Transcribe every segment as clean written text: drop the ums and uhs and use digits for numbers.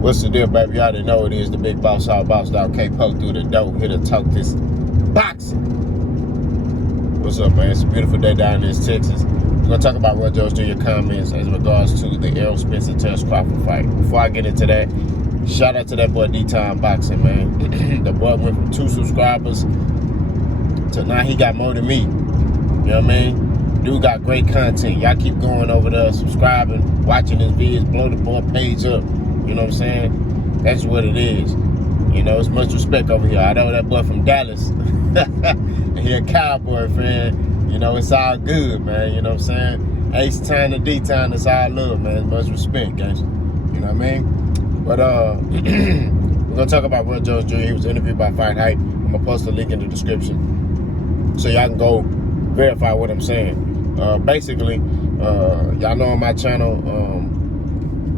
What's the deal, baby? You already know it is the big boss, all boss dog. Can't poke through the door. Here to talk this boxing. What's up, man? It's a beautiful day down in Texas. We're going to talk about what Joe's do your comments as regards to the Errol Spence and Terrence Crawford fight. Before I get into that, shout out to that boy D-Time Boxing, man. The boy went from 2 subscribers to now he got more than me. You know what I mean? Dude got great content. Y'all keep going over there, subscribing, watching his videos, blow the boy page up. You know what I'm saying? That's what it is. You know, it's much respect over here. I know that boy from Dallas. He a Cowboy fan. You know, it's all good, man. You know what I'm saying? H-Time to D-Time, it's all love, man. Much respect, guys. You know what I mean? But we're gonna talk about Will Jones Jr. He was interviewed by Fight Hype. I'm gonna post a link in the description so y'all can go verify what I'm saying. Basically, y'all know on my channel,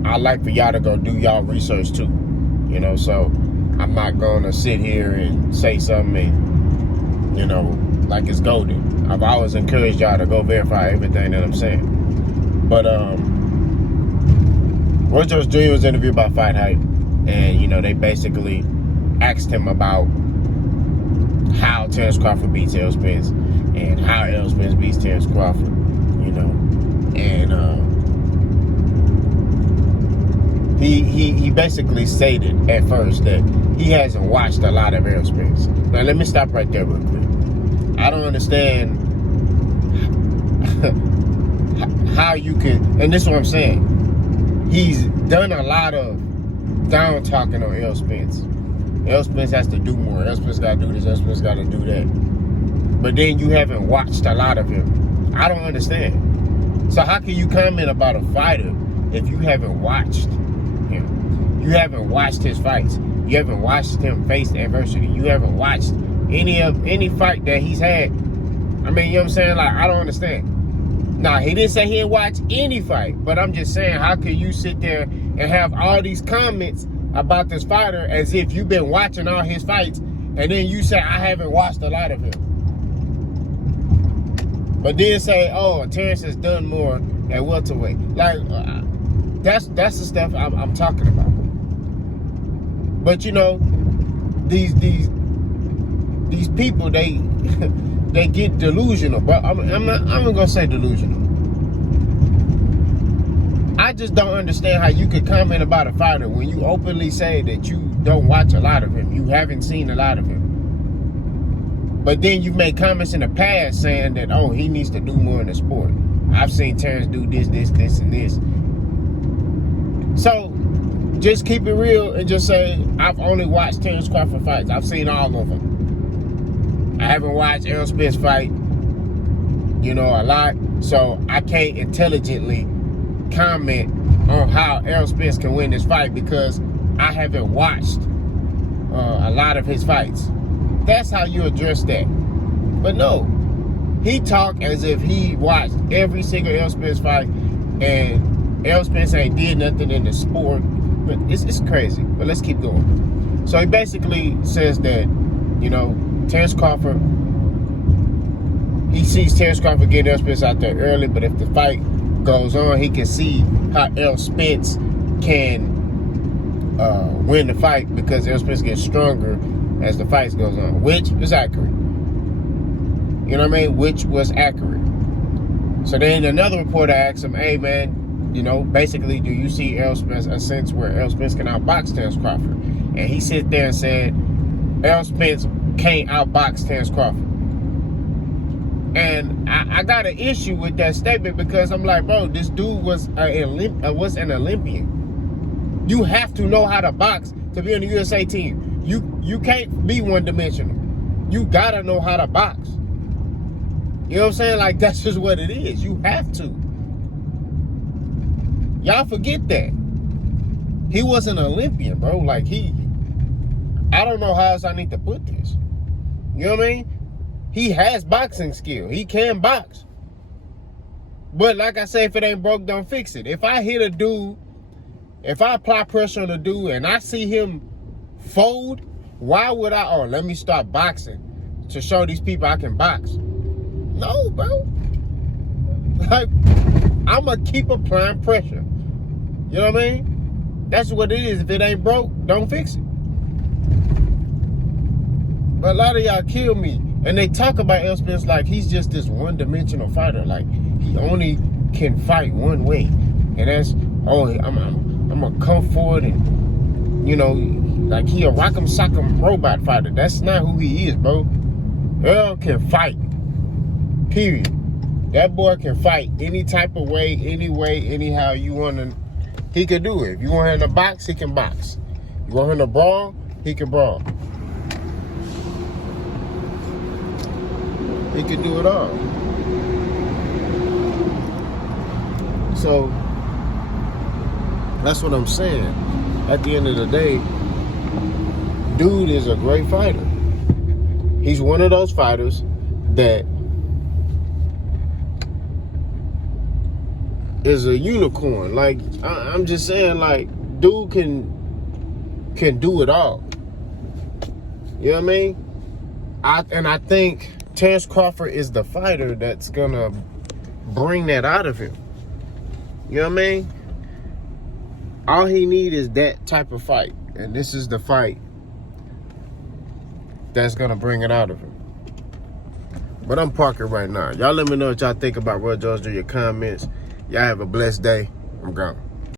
I like for y'all to go do y'all research too. You know, so I'm not gonna sit here and say something and, you know, like it's golden. I've always encouraged y'all to go verify everything that I'm saying. But Roy Jones Jr. was interviewed by Fight Hype, and you know, they basically asked him about how Terrence Crawford beats Errol Spence and how Errol Spence beats Terrence Crawford. You know, and he basically stated at first that he hasn't watched a lot of Errol Spence. Now let me stop right there real quick. I don't understand how you can, and this is what I'm saying. He's done a lot of down talking on Errol Spence. Errol Spence has to do more. Errol Spence got to do this. Errol Spence got to do that. But then you haven't watched a lot of him. I don't understand. So how can you comment about a fighter if you haven't watched him? You haven't watched his fights. You haven't watched him face adversity. You haven't watched any fight that he's had. I mean, you know what I'm saying? Like, I don't understand. Now, he didn't say he didn't watch any fight, but I'm just saying, how can you sit there and have all these comments about this fighter as if you've been watching all his fights, and then you say, I haven't watched a lot of him. But then say, oh, Terrence has done more at welterweight. Like, that's the stuff I'm talking about. But you know, these people, they get delusional. But I'm not gonna say delusional. I just don't understand how you could comment about a fighter when you openly say that you don't watch a lot of him. You haven't seen a lot of him. But then you've made comments in the past saying that, oh, he needs to do more in the sport. I've seen Terrence do this, and this. So just keep it real and just say, I've only watched Terrence Crawford fights. I've seen all of them. I haven't watched Errol Spence fight, you know, a lot. So I can't intelligently comment on how Errol Spence can win this fight because I haven't watched a lot of his fights. That's how you address that. But no, he talked as if he watched every single Errol Spence fight, and Errol Spence ain't did nothing in the sport. But it's crazy. But let's keep going. So he basically says that, you know, Terrence Crawford, he sees Terrence Crawford getting Errol Spence out there early, but if the fight goes on, he can see how Errol Spence can win the fight because Errol Spence gets stronger as the fight goes on, which is accurate. You know what I mean? Which was accurate. So then another reporter asked him, hey man, you know, basically, do you see Errol Spence a sense where Errol Spence can outbox Terrence Crawford? And he sit there and said, Errol Spence can't outbox Terrence Crawford. And I got an issue with that statement because I'm like, bro, this dude was an Olympian. You have to know how to box to be on the USA team. You can't be one-dimensional. You gotta know how to box. You know what I'm saying? Like, that's just what it is. You have to. Y'all forget that. He was an Olympian, bro. Like, I don't know how else I need to put this. You know what I mean? He has boxing skill. He can box. But like I say, if it ain't broke, don't fix it. If I hit a dude, if I apply pressure on a dude and I see him fold, why would let me start boxing to show these people I can box? No, bro. Like, I'm going to keep applying pressure. You know what I mean? That's what it is. If it ain't broke, don't fix it. But a lot of y'all kill me. And they talk about Errol Spence like he's just this one-dimensional fighter. Like, he only can fight one way. And that's, I'm a come forward and, you know, like he a rock'em sock'em robot fighter. That's not who he is, bro. Errol can fight. Period. That boy can fight any type of way, anyhow you want to. He can do it. If you want him to box, he can box. You want him to brawl, he can brawl. He can do it all. So, that's what I'm saying. At the end of the day, dude is a great fighter. He's one of those fighters that is a unicorn. Like, I'm just saying, like, dude can do it all. You know what I mean? I think Terrence Crawford is the fighter that's gonna bring that out of him. You know what I mean? All he needs is that type of fight. And this is the fight that's gonna bring it out of him. But I'm parking right now. Y'all let me know what y'all think about Roy Jones. Do your comments. Y'all have a blessed day. I'm gone.